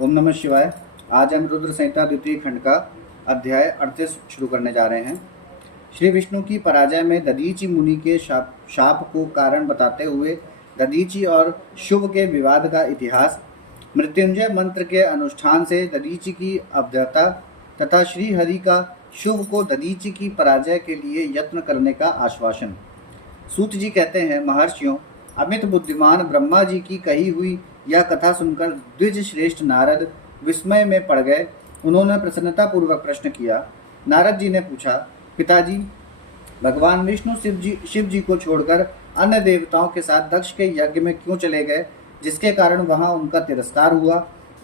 ओम नमः शिवाय। आज हम रुद्र संहिता द्वितीय खंड का अध्याय 38 शुरू करने जा रहे हैं। श्री विष्णु की पराजय में दधीचि मुनि के शाप को कारण बताते हुए दधीचि और शुभ के विवाद का इतिहास, मृत्युंजय मंत्र के अनुष्ठान से दधीचि की अभद्रता तथा श्री हरि का शुभ को दधीचि की पराजय के लिए यत्न करने का आश्वासन। सूत जी कहते हैं, महर्षियों, अमित बुद्धिमान ब्रह्मा जी की कही हुई यह कथा सुनकर द्विज श्रेष्ठ नारद विस्मय में पड़ गए। उन्होंने प्रसन्नतापूर्वक प्रश्न किया। नारद जी ने पूछा, पिताजी, भगवान विष्णु शिव जी को छोड़कर अन्य देवताओं के साथ दक्ष के यज्ञ में क्यों चले गए, जिसके कारण वहां उनका तिरस्कार हुआ?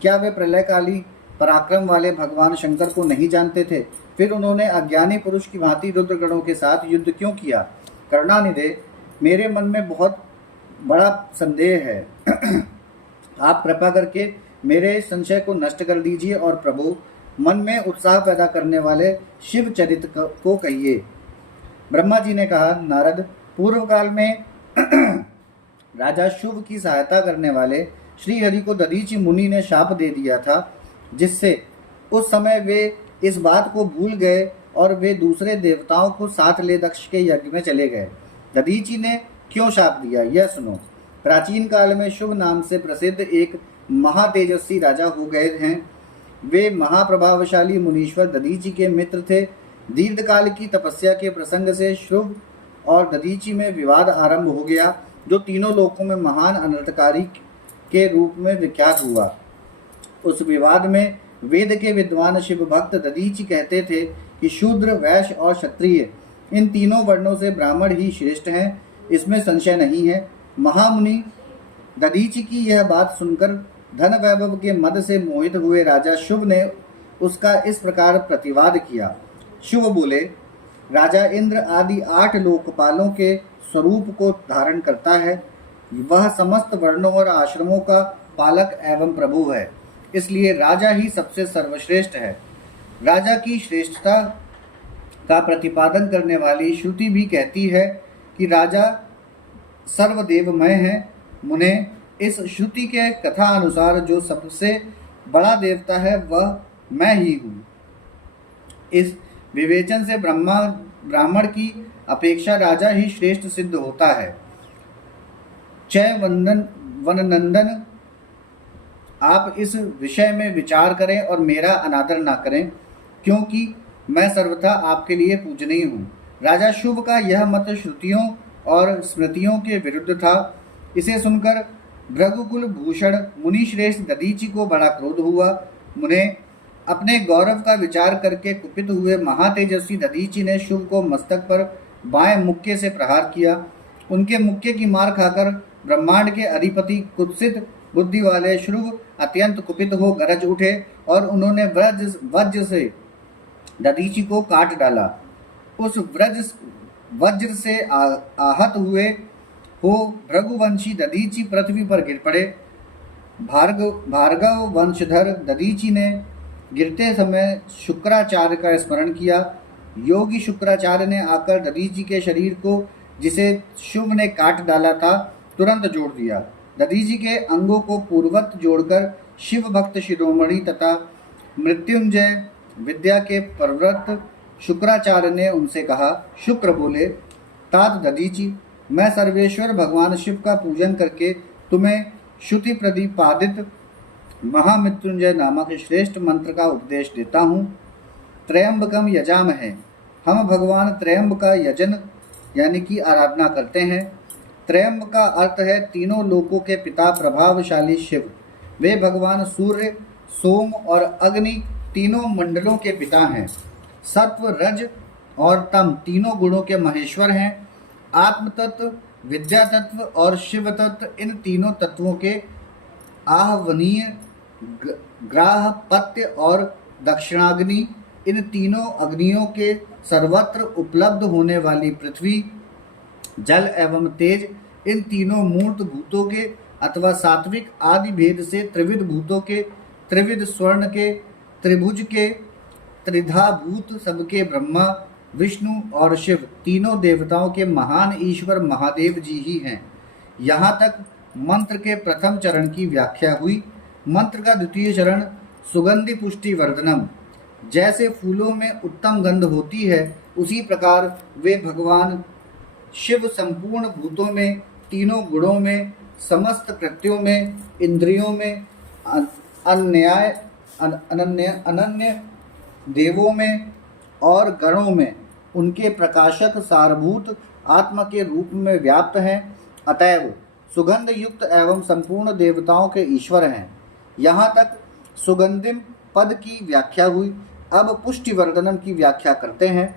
क्या वे प्रलयकाली पराक्रम वाले भगवान शंकर को नहीं जानते थे? फिर उन्होंने अज्ञानी पुरुष की भांति रुद्रगणों के साथ युद्ध क्यों किया? करुणानिधे, मेरे मन में बहुत बड़ा संदेह है। आप कृपा करके मेरे संशय को नष्ट कर दीजिए और प्रभु, मन में उत्साह पैदा करने वाले शिव चरित को कहिए। ब्रह्मा जी ने कहा, नारद, पूर्व काल में राजा शुभ की सहायता करने वाले श्री हरि को दधीचि मुनि ने शाप दे दिया था, जिससे उस समय वे इस बात को भूल गए और वे दूसरे देवताओं को साथ ले दक्ष के यज्ञ में चले गए। दधीचि ने क्यों शाप दिया, यह सुनो। प्राचीन काल में शुभ नाम से प्रसिद्ध एक महातेजस्वी राजा हो गए हैं। वे महाप्रभावशाली मुनीश्वर दधीचि के मित्र थे। दीर्घकाल की तपस्या के प्रसंग से शुभ और दधीचि में विवाद आरंभ हो गया, जो तीनों लोकों में महान अनर्थकारी के रूप में विख्यात हुआ। उस विवाद में वेद के विद्वान शिव भक्त दधीचि कहते थे कि शूद्र, वैश्य और क्षत्रिय, इन तीनों वर्णों से ब्राह्मण ही श्रेष्ठ हैं, इसमें संशय नहीं है। महामुनि दधीचि की यह बात सुनकर धन वैभव के मद से मोहित हुए राजा शुभ ने उसका इस प्रकार प्रतिवाद किया। शुभ बोले, राजा इंद्र आदि 8 लोकपालों के स्वरूप को धारण करता है। वह समस्त वर्णों और आश्रमों का पालक एवं प्रभु है, इसलिए राजा ही सबसे सर्वश्रेष्ठ है। राजा की श्रेष्ठता का प्रतिपादन करने वाली श्रुति भी कहती है कि राजा सर्वदेवमय है। मुने, इस श्रुति के कथा अनुसार जो सबसे बड़ा देवता है वह मैं ही हूँ। इस विवेचन से ब्राह्मण की अपेक्षा राजा ही श्रेष्ठ सिद्ध होता है। जय वननंदन, आप इस विषय में विचार करें और मेरा अनादर ना करें, क्योंकि मैं सर्वथा आपके लिए पूजनीय हूँ। राजा शुभ का यह मत श्रुतियों और स्मृतियों के विरुद्ध था। इसे सुनकर भृगुकुल भूषण मुनि श्रेष्ठ दधीचि को बड़ा क्रोध हुआ। मुने, अपने गौरव का विचार करके कुपित हुए महातेजस्वी दधीचि ने शुभ को मस्तक पर बाएं मुक्के से प्रहार किया। उनके मुक्के की मार खाकर ब्रह्मांड के अधिपति कुत्सित बुद्धि वाले शुभ अत्यंत कुपित हो गरज उठे और उन्होंने वज्र से दधीचि को काट डाला। उस वज्र से आहत हुए हो भृगुवंशी दधीचि पृथ्वी पर गिर पड़े। भार्गव वंशधर दधीचि ने गिरते समय शुक्राचार्य का स्मरण किया। योगी शुक्राचार्य ने आकर दधीचि के शरीर को, जिसे शुभ ने काट डाला था, तुरंत जोड़ दिया। दधीचि के अंगों को पूर्ववत जोड़कर शिव भक्त शिरोमणि तथा मृत्युंजय विद्या के प्रवृत्त शुक्राचार्य ने उनसे कहा। शुक्र बोले, तात दधीचि, मैं सर्वेश्वर भगवान शिव का पूजन करके तुम्हें श्रुति प्रतिपादित महामृत्युंजय नामक श्रेष्ठ मंत्र का उपदेश देता हूँ। त्रयंबकम यजामहे, हम भगवान त्रयंब का यजन यानी कि आराधना करते हैं। त्रयंब का अर्थ है तीनों लोकों के पिता प्रभावशाली शिव। वे भगवान सूर्य, सोम और अग्नि तीनों मंडलों के पिता हैं। सत्व, रज और तम तीनों गुणों के महेश्वर हैं। आत्म तत्व, विद्या तत्व और शिव तत्व, इन तीनों तत्वों के आहवनीय ग्राह, पत्य और दक्षिणाग्नि, इन तीनों अग्नियों के सर्वत्र उपलब्ध होने वाली पृथ्वी, जल एवं तेज, इन तीनों मूर्त भूतों के अथवा सात्विक आदि भेद से त्रिविध भूतों के, त्रिविध स्वर्ण के, त्रिभुज के, त्रिधा भूत सबके ब्रह्मा, विष्णु और शिव तीनों देवताओं के महान ईश्वर महादेव जी ही हैं। यहाँ तक मंत्र के प्रथम चरण की व्याख्या हुई। मंत्र का द्वितीय चरण सुगंधि पुष्टि वर्धनम। जैसे फूलों में उत्तम गंध होती है, उसी प्रकार वे भगवान शिव संपूर्ण भूतों में, तीनों गुणों में, समस्त कृत्यों में, इंद्रियों में, अन्याय अनन्य अनन्य देवों में और गणों में उनके प्रकाशक सारभूत आत्मा के रूप में व्याप्त हैं। अतएव सुगंध युक्त एवं संपूर्ण देवताओं के ईश्वर हैं। यहाँ तक सुगंधिम पद की व्याख्या हुई। अब पुष्टिवर्धनम की व्याख्या करते हैं।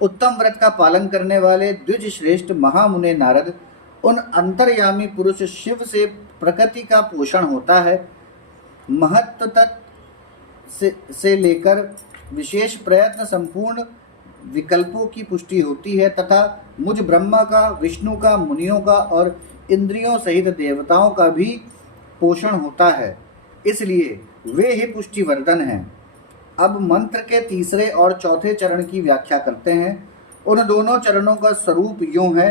उत्तम व्रत का पालन करने वाले द्विज श्रेष्ठ महामुने नारद, उन अंतर्यामी पुरुष शिव से प्रकृति का पोषण होता है, महत्व तत्व से लेकर विशेष प्रयत्न संपूर्ण विकल्पों की पुष्टि होती है, तथा मुझ ब्रह्मा का, विष्णु का, मुनियों का और इंद्रियों सहित देवताओं का भी पोषण होता है, इसलिए वे ही पुष्टिवर्धन हैं। अब मंत्र के तीसरे और चौथे चरण की व्याख्या करते हैं। उन दोनों चरणों का स्वरूप यूं है।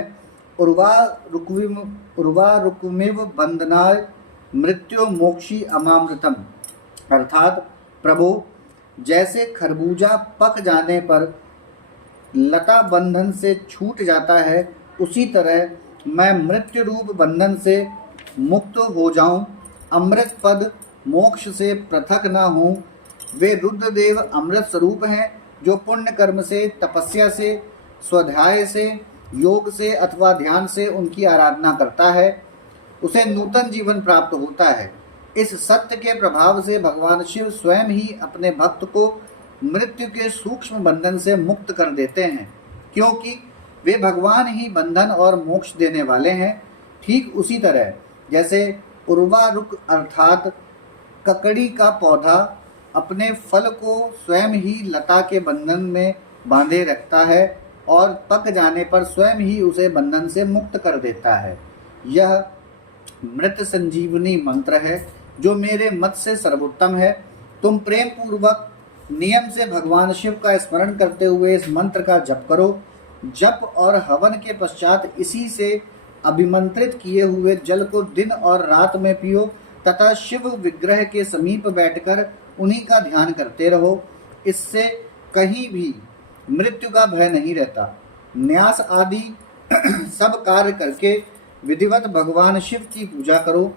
उर्वारुकमिव बंधनाय मृत्यु मोक्षी अमामृतम। अर्थात प्रभो, जैसे खरबूजा पक जाने पर लता बंधन से छूट जाता है, उसी तरह मैं मृत्यु रूप बंधन से मुक्त हो जाऊं, अमृत पद मोक्ष से पृथक न हूं। वे रुद्रदेव अमृत स्वरूप हैं, जो पुण्य कर्म से, तपस्या से, स्वाध्याय से, योग से अथवा ध्यान से उनकी आराधना करता है, उसे नूतन जीवन प्राप्त होता है। इस सत्य के प्रभाव से भगवान शिव स्वयं ही अपने भक्त को मृत्यु के सूक्ष्म बंधन से मुक्त कर देते हैं, क्योंकि वे भगवान ही बंधन और मोक्ष देने वाले हैं। ठीक उसी तरह जैसे उर्वारुक अर्थात ककड़ी का पौधा अपने फल को स्वयं ही लता के बंधन में बांधे रखता है और पक जाने पर स्वयं ही उसे बंधन से मुक्त कर देता है। यह मृत संजीवनी मंत्र है, जो मेरे मत से सर्वोत्तम है। तुम प्रेम पूर्वक नियम से भगवान शिव का स्मरण करते हुए इस मंत्र का जप करो। जप और हवन के पश्चात इसी से अभिमंत्रित किए हुए जल को दिन और रात में पियो तथा शिव विग्रह के समीप बैठकर उन्हीं का ध्यान करते रहो। इससे कहीं भी मृत्यु का भय नहीं रहता। न्यास आदि सब कार्य करके विधिवत भगवान शिव की पूजा करो।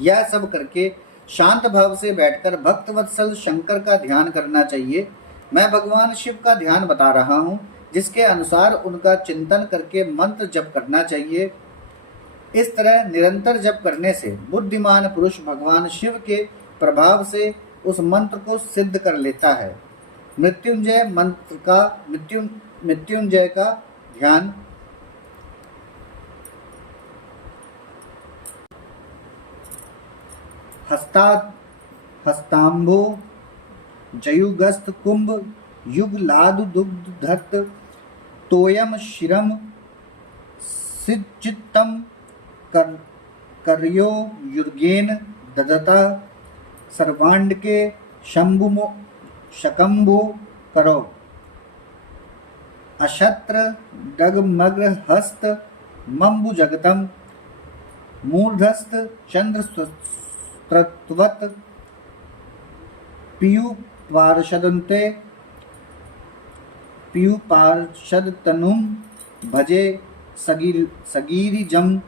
यह सब करके शांत भाव से बैठकर भक्तवत्सल शंकर का ध्यान करना चाहिए। मैं भगवान शिव का ध्यान बता रहा हूँ, जिसके अनुसार उनका चिंतन करके मंत्र जप करना चाहिए। इस तरह निरंतर जप करने से बुद्धिमान पुरुष भगवान शिव के प्रभाव से उस मंत्र को सिद्ध कर लेता है। मृत्युंजय मंत्र का मृत्युंजय का ध्यान। हस्तांभो जयुगस्थ कुंभ युगलादु दुग्ध धत्त तोयम शिरम सिज्जितम कर्यो युर्गेन ददता सर्वांड के शंभुमो शकंभो करो अशत्र डगमग्र हस्त मम्बु जगतम मूर्धस्थ चंद्र त्रत्वत पीयु पार्षदन्ते पीयु पार्षद तनुम भजे सगीरिजम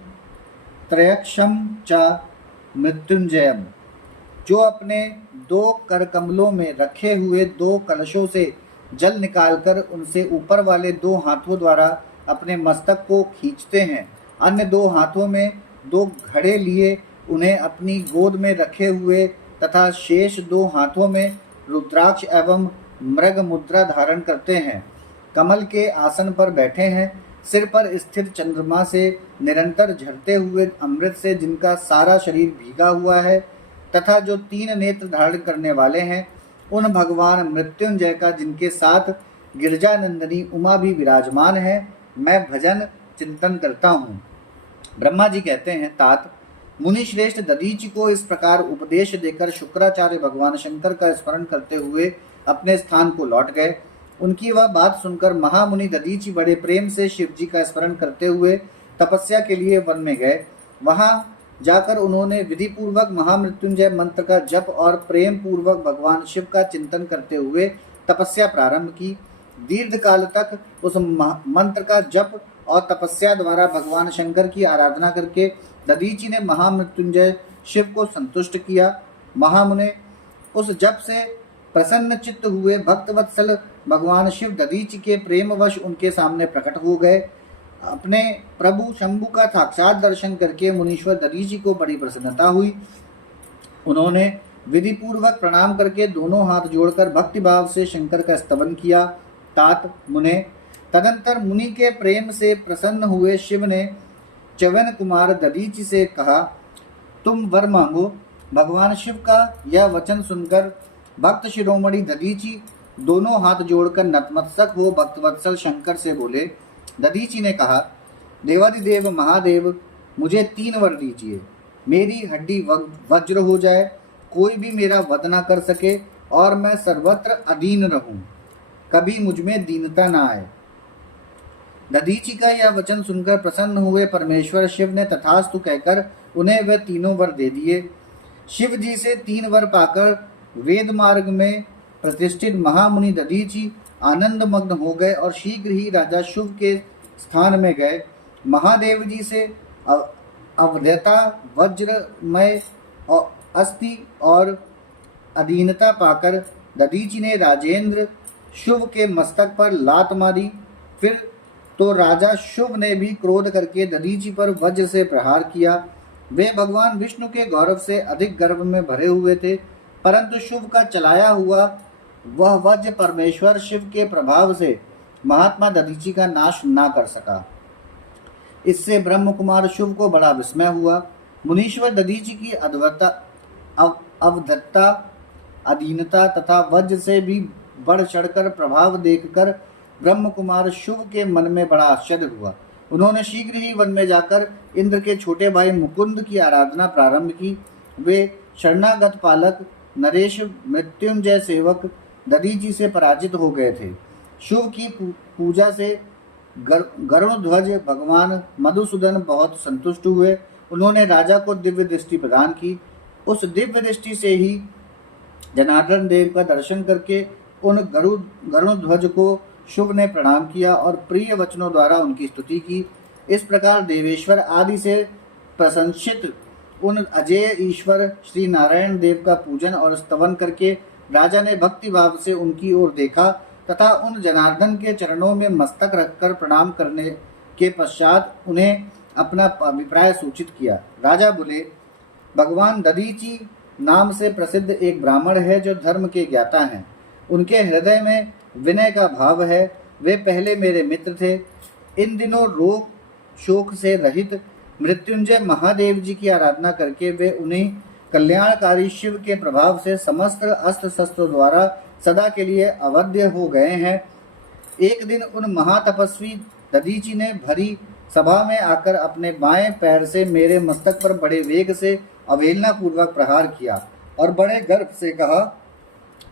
त्रयक्षम च मृत्युंजयम। जो अपने दो कर कमलों में रखे हुए दो कलशों से जल निकालकर उनसे ऊपर वाले दो हाथों द्वारा अपने मस्तक को खींचते हैं, अन्य दो हाथों में दो घड़े लिए उन्हें अपनी गोद में रखे हुए तथा शेष दो हाथों में रुद्राक्ष एवं मृग मुद्रा धारण करते हैं, कमल के आसन पर बैठे हैं, सिर पर स्थित चंद्रमा से निरंतर झरते हुए अमृत से जिनका सारा शरीर भीगा हुआ है तथा जो तीन नेत्र धारण करने वाले हैं, उन भगवान मृत्युंजय का जिनके साथ गिरजानंदिनी उमा भी विराजमान है, मैं भजन चिंतन करता हूँ। ब्रह्मा जी कहते हैं, तात मुनि श्रेष्ठ दधीचि को इस प्रकार उपदेश देकर शुक्राचार्य भगवान शंकर का स्मरण करते हुए अपने स्थान को लौट गए। उनकी वह बात सुनकर महामुनि दधीचि बड़े प्रेम से शिव जी का स्मरण करते हुए तपस्या के लिए वन में गए। वहाँ जाकर उन्होंने विधि पूर्वक महामृत्युंजय मंत्र का जप और प्रेम पूर्वक भगवान शिव का चिंतन करते हुए तपस्या प्रारंभ की। दीर्घ काल तक उस मंत्र का जप और तपस्या द्वारा भगवान शंकर की आराधना करके दधीचि ने महामृत्युंजय शिव को संतुष्ट किया। महामुने उस जप से प्रसन्न चित्त हुए भक्तवत्सल भगवान शिव दधीचि के प्रेमवश उनके सामने प्रकट हो गए। अपने प्रभु शंभु का साक्षात दर्शन करके मुनीश्वर दधीचि को बड़ी प्रसन्नता हुई। उन्होंने विधि पूर्वक प्रणाम करके दोनों हाथ जोड़कर भक्ति भाव से शंकर का स्तवन किया। तात मुने तदंतर मुनि के प्रेम से प्रसन्न हुए शिव ने च्यवन कुमार दधीचि से कहा, तुम वर मांगो। भगवान शिव का यह वचन सुनकर भक्त शिरोमणि दधीचि दोनों हाथ जोड़कर नतमस्तक हो भक्तवत्सल शंकर से बोले। दधीचि ने कहा, देवादिदेव महादेव, मुझे 3 वर दीजिए। मेरी हड्डी वज्र हो जाए, कोई भी मेरा वध न कर सके और मैं सर्वत्र अधीन रहूं, कभी मुझमें दीनता न आए। दधीचि का यह वचन सुनकर प्रसन्न हुए परमेश्वर शिव ने तथास्तु कहकर उन्हें वह तीनों वर दे दिए। शिव जी से 3 वर पाकर वेद मार्ग में प्रतिष्ठित महामुनि दधीचि आनंद मग्न हो गए और शीघ्र ही राजा शुभ के स्थान में गए। महादेव जी से अवध्यता वज्रमय और अस्थि और अधीनता पाकर दधीचि ने राजेंद्र शुभ के मस्तक पर लात मारी। फिर तो राजा शुभ ने भी क्रोध करके दधीचि पर वज्र से प्रहार किया। वे भगवान विष्णु के गौरव से अधिक गर्व में भरे हुए थे, परंतु शुभ का चलाया हुआ वह वज्र परमेश्वर शिव के प्रभाव से महात्मा दधीचि का नाश ना कर सका। इससे ब्रह्म कुमार शुभ को बड़ा विस्मय हुआ। मुनीश्वर दधीचि की अवधत्ता, अधीनता तथा वज्र से भी बढ़ चढ़कर प्रभाव देखकर ब्रह्म कुमार शुभ के मन में बड़ा आश्चर्य हुआ। उन्होंने शीघ्र ही वन में जाकर इंद्र के छोटे भाई मुकुंद की आराधना प्रारंभ की। वे शरणागत पालक नरेश मृत्युंजय सेवक दधीचि से पराजित हो गए थे। शुभ की पूजा से गरुड़ध्वज भगवान मधुसूदन बहुत संतुष्ट हुए। उन्होंने राजा को दिव्य दृष्टि प्रदान की। उस दिव्य दृष्टि से ही जनार्दन देव का दर्शन करके उन गरुड़ध्वज को शुभ ने प्रणाम किया और प्रिय वचनों द्वारा उनकी स्तुति की। इस प्रकार देवेश्वर आदि से प्रशंसित उन अजेय ईश्वर श्री नारायण देव का पूजन और स्तवन करके राजा ने भक्ति भाव से उनकी ओर देखा तथा उन जनार्दन के चरणों में मस्तक रखकर प्रणाम करने के पश्चात उन्हें अपना अभिप्राय सूचित किया। राजा बोले, भगवान दधीचि नाम से प्रसिद्ध एक ब्राह्मण है जो धर्म के ज्ञाता हैं। उनके हृदय में विनय का भाव है। वे पहले मेरे मित्र थे। इन दिनों रोग शोक से रहित मृत्युंजय महादेव जी की आराधना करके वे उन्हीं कल्याणकारी शिव के प्रभाव से समस्त अस्त्र शस्त्रों द्वारा सदा के लिए अवध्य हो गए हैं। एक दिन उन महातपस्वी दधीचि ने भरी सभा में आकर अपने बाएं पैर से मेरे मस्तक पर बड़े वेग से अवहेलना पूर्वक प्रहार किया और बड़े गर्व से कहा,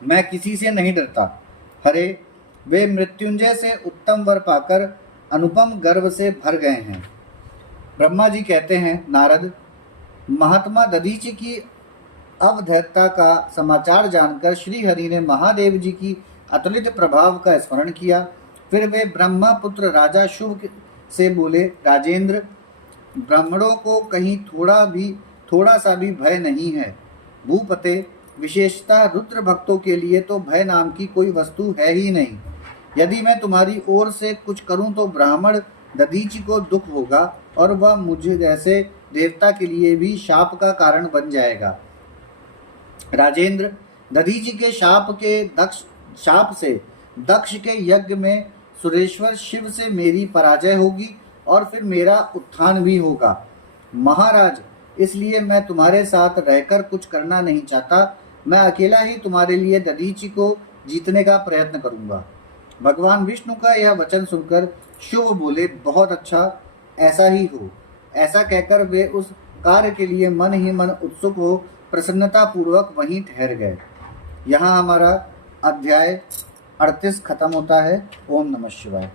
मैं किसी से नहीं डरता। हरे, वे मृत्युंजय से उत्तम वर पाकर अनुपम गर्व से भर गए हैं। ब्रह्मा जी कहते हैं, नारद, महात्मा दधीचि की अवधेयता का समाचार जानकर श्री हरि ने महादेव जी की अतुलित प्रभाव का स्मरण किया। फिर वे ब्रह्मा पुत्र राजा शुभ से बोले, राजेंद्र, ब्राह्मणों को कहीं थोड़ा सा भी भय नहीं है। भूपते, विशेषतः रुद्र भक्तों के लिए तो भय नाम की कोई वस्तु है ही नहीं। यदि मैं तुम्हारी ओर से कुछ करूं तो ब्राह्मण दधीचि को दुख होगा और वह मुझे जैसे देवता के लिए भी शाप का कारण बन जाएगा। राजेंद्र, दधीचि के शाप से दक्ष के यज्ञ में सुरेश्वर शिव से मेरी पराजय होगी और फिर मेरा उत्थान भी होगा। महाराज, इसलिए मैं तुम्हारे साथ रहकर कुछ करना नहीं चाहता। मैं अकेला ही तुम्हारे लिए दधीचि को जीतने का प्रयत्न करूंगा। भगवान विष्णु का यह वचन सुनकर शुभ बोले, बहुत अच्छा, ऐसा ही हो। ऐसा कहकर वे उस कार्य के लिए मन ही मन उत्सुक हो प्रसन्नता पूर्वक वहीं ठहर गए। यहाँ हमारा अध्याय 38 खत्म होता है। ओम नमः शिवाय।